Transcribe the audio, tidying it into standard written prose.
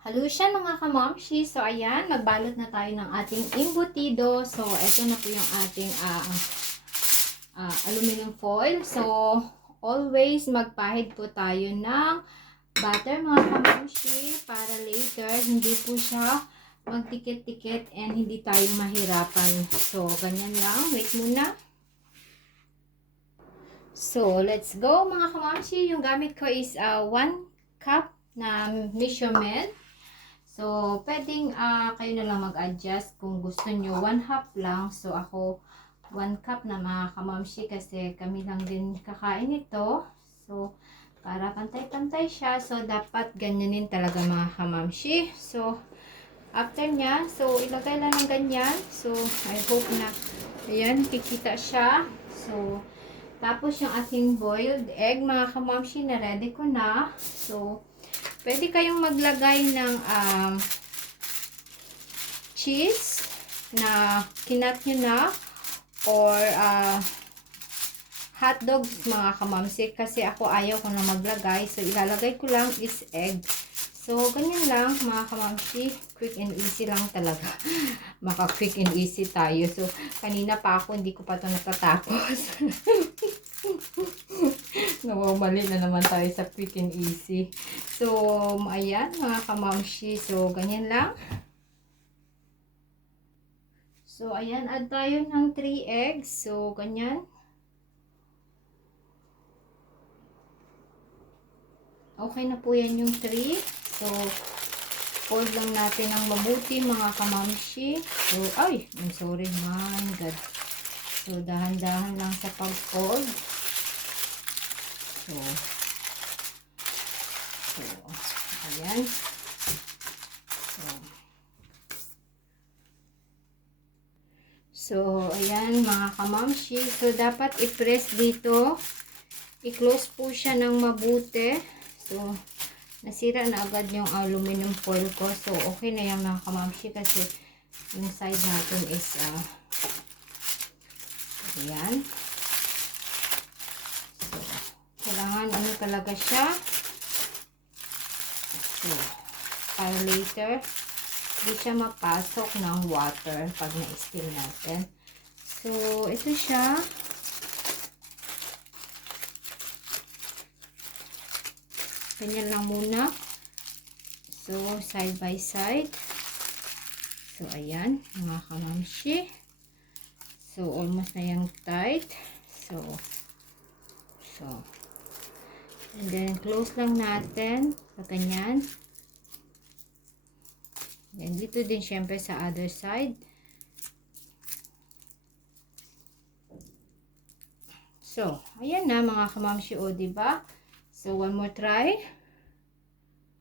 Halusyan mga kamamshi. So, ayan, magbalot na tayo ng ating embutido. So, ito na po yung ating aluminum foil. So, always magpahid po tayo ng butter mga kamamshi para later hindi po siya magtikit-tikit and hindi tayo mahirapan. So, ganyan lang. Wait muna. So, let's go mga kamamshi. Yung gamit ko is 1 cup na measurement. So, pwedeng kayo na lang mag-adjust kung gusto nyo 1/2 lang. So, ako 1 cup na mga kamamshi kasi kami lang din kakain ito. So, para pantay-pantay siya. So, dapat ganyanin talaga mga kamamshi. So, after nya, so, ilagay lang ng ganyan. So, I hope na, ayan, kikita siya. So, tapos yung ating boiled egg mga kamamshi na ready ko na. So, pwede kayong maglagay ng cheese na kinat nyo na or hot dogs mga kamamsi kasi ako ayaw ko na maglagay. So, ilalagay ko lang is egg. So, ganyan lang mga kamamsi. Quick and easy lang talaga. Maka quick and easy tayo. So, kanina pa ako, hindi ko pa ito natatapos. Nawawali na naman tayo sa quick and easy. So, ayan mga kamamshi. So, ganyan lang. So, ayan. Add tayo ng 3 eggs. So, ganyan. Okay na po yan yung 3. So, fold lang natin ng mabuti mga kamamshi. So, ay, I'm sorry. My God. So, dahan-dahan lang sa pag-fold. So, ayan. So, ayan mga kamamshi. So, dapat i-press dito. I-close po siya ng mabuti. So, nasira na agad yung aluminum foil ko. So, okay na yan mga kamamshi kasi yung side natin is ayan. So, kailangan ano talaga siya. So, para later hindi siya mapasok ng water pag na-steam natin. So, ito siya. Ganyan lang muna. So, side by side. So, ayan, mga kamamshi. So, almost na yung tight. So, and then, close lang natin. So, ganyan. And dito din syempre sa other side. So, ayan na mga kamamshi, o diba? So, one more try.